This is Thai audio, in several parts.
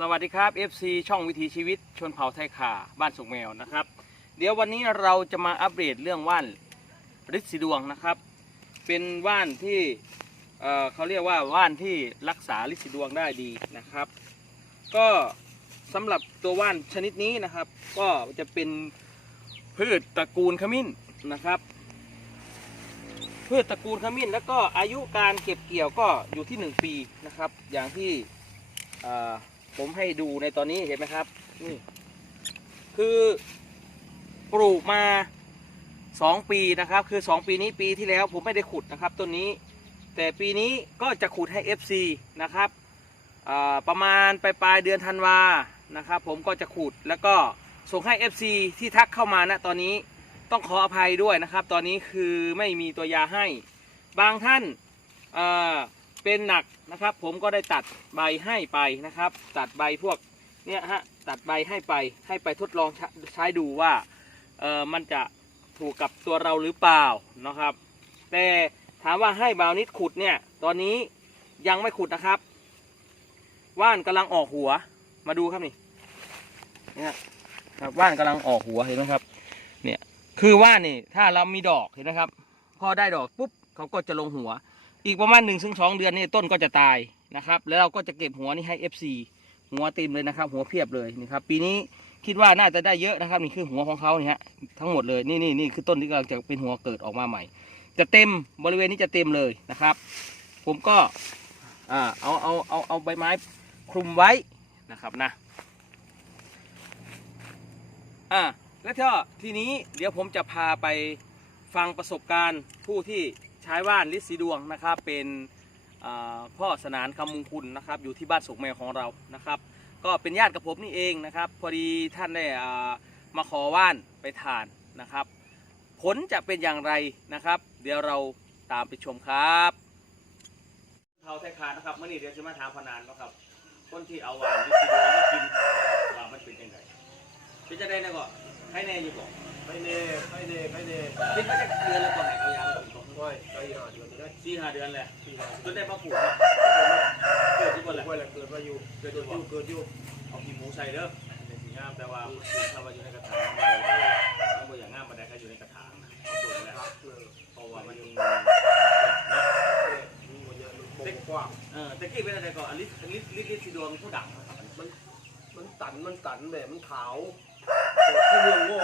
สวัสดีครับ FC ช่องวิถีชีวิตชนเผ่าไทยขาบ้านสุกแมวนะครับ เดี๋ยววันนี้เราจะมาอัปเดตเรื่องว่านฤทธิ์สีดวงนะครับ เป็นว่านที่เอ่อเขาเรียกว่าว่านที่รักษาฤทธิ์สีดวงได้ดีนะครับ ก็สำหรับตัวว่านชนิดนี้นะครับ ก็จะเป็นพืชตระกูลขมิ้นนะครับพืชตระกูลขมิ้น แล้วก็อายุการเก็บเกี่ยวก็อยู่ที่ 1 ปีนะครับ อย่างที่อ่า ผมให้ดูในตอนนี้เห็นไหมครับ นี่ คือปลูกมาสองปีนะครับ คือสองปีนี้ปีที่แล้วผมไม่ได้ขุดนะครับต้นนี้ แต่ปีนี้ก็จะขุดให้ FC นะครับประมาณปลายปลายเดือนธันวานะครับ ผมก็จะขุดแล้วก็ส่งให้ FC ที่ทักเข้ามาณตอนนี้ต้องขออภัยด้วยนะครับ ตอนนี้คือไม่มีตัวยาให้ บางท่าน เป็นหนักนะครับ ผมก็ได้ตัดใบให้ไปนะครับ ตัดใบพวกเนี่ยฮะตัดใบให้ไปให้ไปทดลองใช้ใชดูว่าเออมันจะถูกกับตัวเราหรือเปล่านะครับ แต่ถามว่าให้บาวนิดขุดเนี่ยตอนนี้ยังไม่ขุดนะครับ ว่านกำลังออกหัวมาดูครับนี่เนี่ยครับว่านกำลังออกหัวเห็นไหมครับ เนี่ยคือว่านนี่ถ้าเรามีดอกเห็นไหมครับ พอได้ดอกปุ๊บเขาก็จะลงหัว อีกประมาณหนึ่งถึงสองเดือนนี่ต้นก็จะตายนะครับ แล้วเราก็จะเก็บหัวนี่ให้ FC หัวเต็มเลยนะครับ หัวเพียบเลยนี่ครับ ปีนี้คิดว่าน่าจะได้เยอะนะครับ นี่คือหัวของเขาเนี่ฮะทั้งหมดเลยนี่นี่นี่คือต้นที่กำลังจะเป็นหัวเกิดออกมาใหม่ จะเต็มบริเวณนี้จะเต็มเลยนะครับ ผมก็อ่าเอาเอาเอาเอาใบไม้คลุมไว้นะครับนะอ่าแล้วก็ทีนี้เดี๋ยวผมจะพาไปฟังประสบการณ์ผู้ที่ ใช้ว่านลิศสีดวงนะครับ เป็นอ่าพ่อสนานคำมงคุณนะครับอยู่ที่บ้านสุกแมวของเรานะครับ ก็เป็นญาติกับผมนี่เองนะครับ พอดีท่านได้อ่ามาขอว่านไปทานนะครับ ผลจะเป็นอย่างไรนะครับ เดี๋ยวเราตามไปชมครับเท่าไทยคานะครับเมื่อนี้เดี๋ยวจะมาถามพนานนะครับคนที่เอาว่านลิศสีดวงมากินว่ามันเป็นยังไงเป็นจะได้นะก่อนให้แน่อยู่ก่อนไปเน่ไปเน่ไปเน่เป็นมาจากเดือนแล้ว ห้าเดือนแหละสี่หาจนได้มาผูกครับเกิดที่บนแหละห้อยแหละเกิดมาอยู่เกิดอยู่เกิดอยู่เอาขี้หมูใส่เด้อเป็นสีงามแต่ว่าสีถ้าว่าอยู่ในกระถางถ้าว่าอย่างงามมาได้ก็อยู่ในกระถางนะเอาเปิดแล้วครับเออเพราะว่ามันมีวันเยอะลูกบกกว้างเออตะกี้เป็นอะไรก่อนอลิสลิสลิสลิสสีดวงผู้ดังนะครับมันมันตันมันตันแบบมันขาวที่เมืองโง่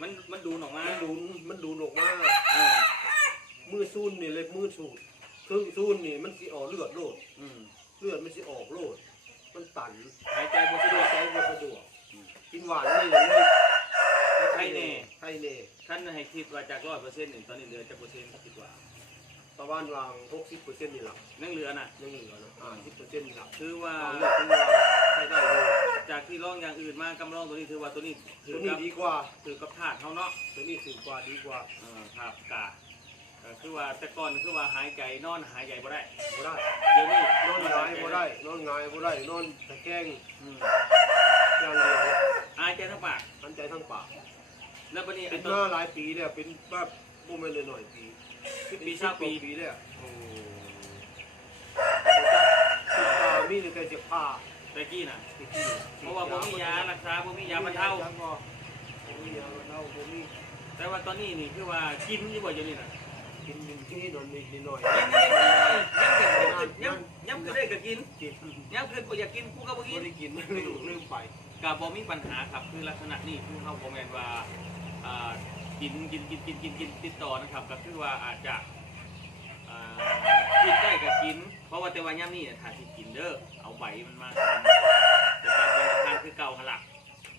มันมันดูออกมา มันดูมันดูหนกมาก เออ มือซูนนี่เลยมือสูดครึ่งซูนนี่มันสิออกเลือด โลดอืมเลือดมันสิออกโลด มันตันหายใจบ่สะดตัววก ใจบ่สะดวกกินหวานนี่เลยใครแน่ ไข่เน่ท่านให้คิดว่าจากร้อยเปอร์เซ็นต์นี่ตอนนี้เหลือจากเปอร์เซ็นต์คิดว่าประมาณวาง60เปอร์เซ็นต์นี่หลักนั่งเหลือน่ะ ยังเหลือนะ50เปอร์เซ็นต์นี่หลักคือว่าเอาเลือดขึ้นมาใช้ได้เลยจากที่ร้องอย่างอื่นมากำลองตัวนี้ถือว่าตัวนี้ถืตัอวนี้กับดีกว่าถือกับธาตุเขาเนาะตัวนี้สูงกว่าดีกว่า เออครับกา ก็คือว่าแต่ก่อนคือว่าหายใจนอนหายใจบ่ได้บ่ได้เดี๋ยวนี้นอนหงายบ่ได้นอนหงายบ่ได้นอนตะแคงอืมอย่างเดียวหายใจทั้งปากหันใจทั้งปากแล้วบัดนี้เป็ไอ้นตัว มาหลายปีแล้วเป็นแบบบ่แม่นน้อยๆปีสิบปีเช้าปีปีแล้วโอ้สิบปามีแต่จะพาตะกี้น่ะสิกินเพราะว่าบ่มียารักษาบ่มียาบรรเทาบ่มียาบรรเทาบ่มีแต่ว่าตอนนี้นี่คือว่ากินอยู่บ่อยู่นี่น่ะ กินหนึ่งที่นอนนิดนิดหน่อยกินนี่ยังยังยังก็ได้ก็กินกินยังคือบ่อยากกินกูก็บ่กิบ่นได้กินลืมลืมไปก็บ่มีปัญหาครับคือลักษณะนี้คือเฮาบ่แม่นว่าอ่ากินกินกินกินกินกินติดต่อนะครับก็คือว่าอาจจะกินได้ก็กิน เพราะว่าแต่ว่าย่ำนี่ถ้าที่กินเด้อเอาใบมันมาทานจะกายเป็นอาหารคือเก่าหลัก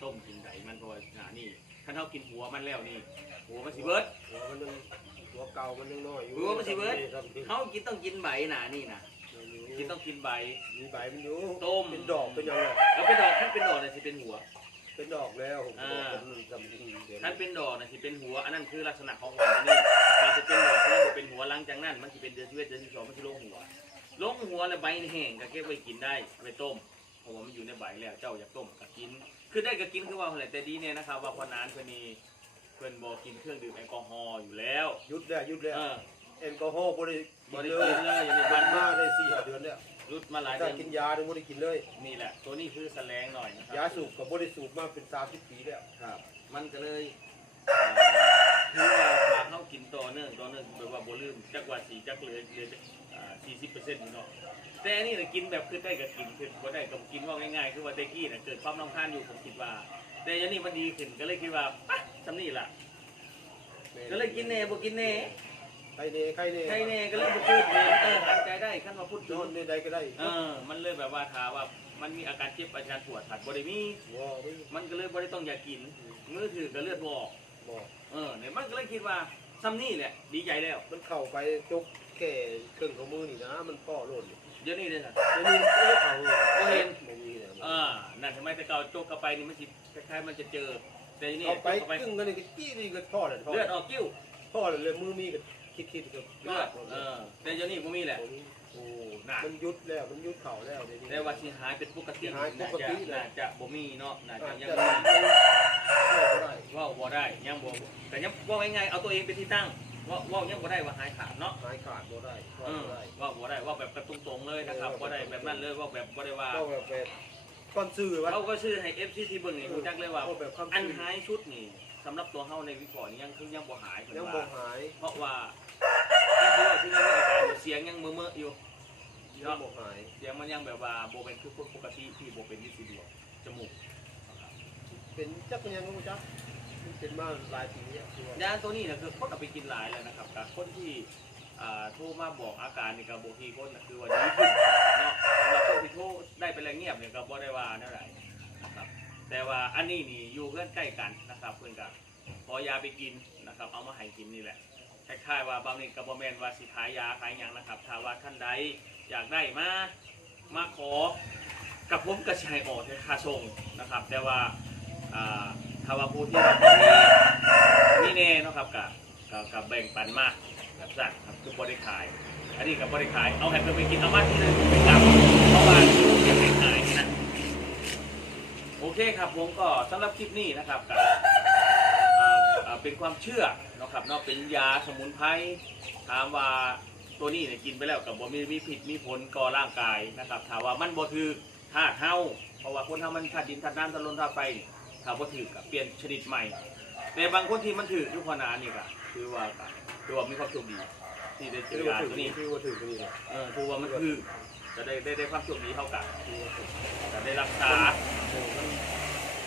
ต้มกินใบมันเพราะว่าหนานี่ถ้าเท่ากินหัวมันแล้วนี่หัวมันสิเบิดหัวมันยั งหัวเก่ามันยังน้อยอยู่หัวมันสิเบิดครับเขากินต้องกินใบหนานี่นะกินต้องกินใบ มีใบมันอยู่ต้ม เป็นดอกเป็นยังไงแล้วเป็นดอกถ้าเป็นดอกเนี่ยสิเป็นหัว เป็นดอกแล้วผมอ่าบอกมันจำดีเดี๋ยวถ้าเป็นดอกเนี่ยสิเป็นหัว อันนั้นคือลักษณะของหัวอันนี้ถ้าจะเป็นดอกที่จะเป็นหัวหลังจากนั้น มันจะเป็นเดือนที่เวทเดือนที่สองมันจะลงหัว ลงหัวแล้วใบแห้งก็เก็บไว้กินได้เอาไปต้มเพราะว่ามันอยู่ในใบแล้วเจ้าอยากต้มก็กิน คือได้ก็กินคือว่าอะไรแต่ดีเนี่ยนะครับว่าพอนานเพื่อนนี้เพื่อนบอกกินเครื่องดื่มแอลกอฮอล์อยู่แล้วยุดแล้วยุดแล้วเออแอลกอฮอล์บริบริกินเลยอยู่ในบ้านมาได้สี่ห้าเดือนแล้วอรุดมาหลายถ้าเดือนกินยาเนี่ยไม่ได้กินเลย นี่แหละ ตัวนี้คือแสลงหน่อยนะครัยาสูบกับไม่ได้สูบมาเป็นสามสิบปีแล้วครับ มันก็เลยเอ่อคือว่าฝากเขากินต่อเนื่องต่อเนื่องแบบว่าบ่ลืมจักว่าสีจักเหลือเหลือสี่สิบเปอร์เซ็นต์เนาะแต่อันนี้น่ะกินแบบคือได้ก็กินคือบ่ได้ก็กินว่าง่ายๆคือว่าเตกี้น่ะเกิดความรำคาญอยู่ผมคิดว่า แต่อันนี้มันดีขึ้นก็เลยคิดว่าปะ สำนี่ล่ะก็เลยกินเน่บ่กินเน่ใครเน่ใครเน่ใช่เน่ก็เลยบ่พูดเน่เออหายใจได้ขั้นมาพูดนถึอนงในใดก็ได้เออมันเลยแบบว่าถามว่ามันมีอาการเจ็บอาการปวดถัดบ่ได้มีว้าวไม่มันก็เลยบ่ได้ต้องอยากกินมือถือก็เลือดบ่ออกบอกเออเนี่ยมันก็เลยคิดว่าซ้ำนี่แหละดีใจแล้ว มันเข้าไปจกแค่เครื่องของมือนี่นะมันป้อโลดนี่เดี๋ยวนี้เลยสัตว์เดี๋ยวนี้ไม่ได้เข้าเลยบ่เห็นบ่มีเนี่ยอ่านั่นทำไมแต่เก่าโจกเข้าไปนี่มันสิคล้ายๆมันจะเจอ แต่ทีนี่เอาไปโจกเข้าไป กึ่งกันนี่ก็จี้นี่ก็พ่อเลยพ่อเลือดออกกิ้วพ่อเลยมือมีก็คิดคิดๆก็เลือดเออแต่เดี๋ยวนี้บ่มีแหละผมโอ้น่ะมันยุดแล้วมันยุดเข่าแล้วเดี๋ยวนี้ แต่ว่าสิหายเป็นปกติหายปกติเลย น่าจะบ่มีเนาะน่าจะอาจยังจะบ่ได้มีได้ว่าบ่ได้ยังบ่แต่ยังว่าง่ายๆเอาตัวเองเป็นที่ตั้งว่าว่ายังบ่ได้ว่าหายขาดเนาะหายขาดบ่ได้ว่าเออบ่ได้ว่าบ่ได้ว่าแบบกระตุ้งตรงๆเลยนะครับบ่ได้แบบนั้นเลยว่าแบบบ่ได้ว่า ก็แบบแบบ ก้อนซื้อวะเขาก็ชื่อให้ FC ที่เบิ่งนี่รู้จักเลยว่าก็แบบความอันซื้อหายชุดนี่สำหรับตัวเฮาในวิเคราะห์นี่ยังคือยังบ่หายเพิ่นยังว่าบ่หายเพราะว่าที่ว่าที่ยังมีอาการอยู่เสียงยังเมื่อๆอยู่ ยังบ่หายเสียงมันยังแบบว่าบ่เป็นคือคนปกติที่บ่เป็นวิสิดวงจมูกเป็นจักรยังก็จักมันเป็นมาหลายปีแล้วคือว่ายาตัวนี้น่ะคือคนเอาไปกินหลายแล้วนะครับกับคนที่อ่าโทรมาบอกอาการนี่ก็บ่ทีคนน่ะคือว่าดีขึ้นเนาะสำหรับคน ที่โทรได้ไปแล้วเงียบเนี่ยก็บ่ได้ว่าเท่าไหร่นะครับ แต่ว่าอันนี้นี่อยู่เพื่อนใกล้กันนะครับ เพื่อนกับขอยาไปกินนะครับ เอามาให้กินนี่แหละคล้ายๆว่าบางนี่กับบแมนว่าสิขายยาขายหยังนะครับ ถ้าว่าท่านใดอยากได้มามาขอกับผมก็สิให้ออกในค่าส่งนะครับ แต่ว่าถ้าว่าผู้ที่ว่าบ่มีนี่แน่เนาะครับกับกับกับแบ่งปันมาแบบสั่นครับคือบริขาย อันนี้กับบริขายเอาให้เพื่อนไปกินเอามาที่เลยไปกลับ เพราะว่าอยากให้ขายนะ โอเคครับผมก็สำหรับคลิปนี้นะครับกับเอ่อเอ่อเป็นความเชื่อเนาะครับเนาะเป็นยาสมุนไพรถามว่าตัวนี้เนี่ยกินไปแล้วกับบ่มีมีผิดมีผลก่อร่างกายนะครับถามว่ามันบ่ถือธาตุเฮาเพราะว่าคนเฮามันธาตุดินธาตุน้ำธาตุลมธาตุไฟถ้าบ่ถือกับเปลี่ยนชนิดใหม่ แต่บางคนที่มันถือยุคพอนานี่ก็คือว่าก็คือว่ามีความโชคดีที่ได้เจคืออว่ายาถึงตัวนี้คือว่าถึงนี่แหละเออคือว่ามันคือ จะได้ได้ได้ความโชคดีเท่ากันคือว่าถึงจะได้รักษาเออมัน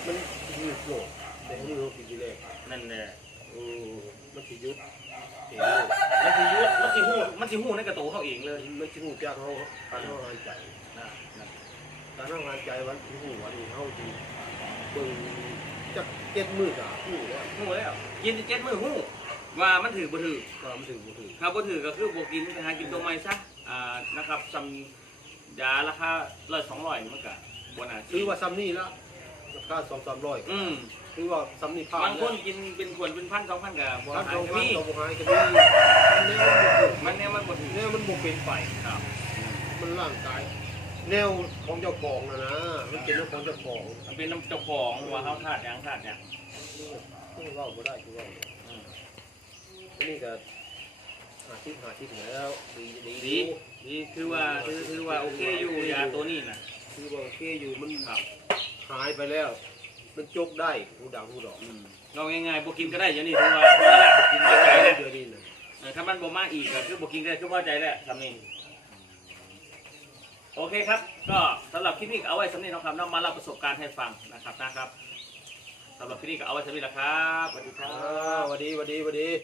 มันยืดโลดแต่ที่เรากินทีแรกนั่นแหละเออมันสิยุดเห็นมันสิยุดมันสิหู้มันสิหู้ในกระโตเขาเองเลยมันสิหูจักเฮาการเฮาหายใจนะนะการเฮาหายใจวันสิหูวันนี้เฮาสิเบิ่งจักเก็ดมืออะหูแล้วหู้แล้วกินเจ็ดมือหู้ว่ามันถือบ่ถือก็มันถึงบ่ถึงครับบ่ถือก็คือบ่กินไปหากินตัวใหม่ซะอ่านะครับซำ ยาราคาร้อยสองร้อยมันก็บ่น่าซื้อว่าซ้ำนี่ละราคา2-300อืมซื้อว่าซ้ำนี่ผ่านบางคนกินเป็นขวดเป็นพันสองพันก็บ่ท่านหายสองก็พันมีต่อบ่หายก็มีอันนี้มันบ่ถึงมันแนวมันบ่ถือเนี่ยมันบ่เป็นไปครับ มันร่างกายแนวของเจ้าของนะนะมันเป็นเรื่องของเจ้าของมันเป็นน้ำเจ้าของว่าเฮาธาตุหยังธาตุหยังนี่เล่าบ่ได้คือว่าอืมอันนี้ก็ หาทิพหาทิพแล้วดีดีดีดีคือว่าคือคือว่าโอเคอยู่ยาตัวนี้น่ะคือว่าโอเคอยู่มันครับหายไปแล้ว มันจกได้หูดังหูดอกอืมเราง่ายๆบ่กินก็ได้อย่างนี้ถือว่าถือว่ากินเข้าใจแล้วเดือนนี้นะเออถ้ามันบ่มาอีกก็คือบ่กินก็ได้คือพอใจแล้วทำนี่โอเคครับ ก็สำหรับคลิปนี้ก็เอาไว้สำนี้นะครับน้องมาเล่าประสบการณ์ให้ฟังนะครับนะครับสำหรับคลิปนี้ก็เอาไว้สำนี้แหละครับสวัสดีครัอ่าบหวัสดีหวัสดีหวัสดี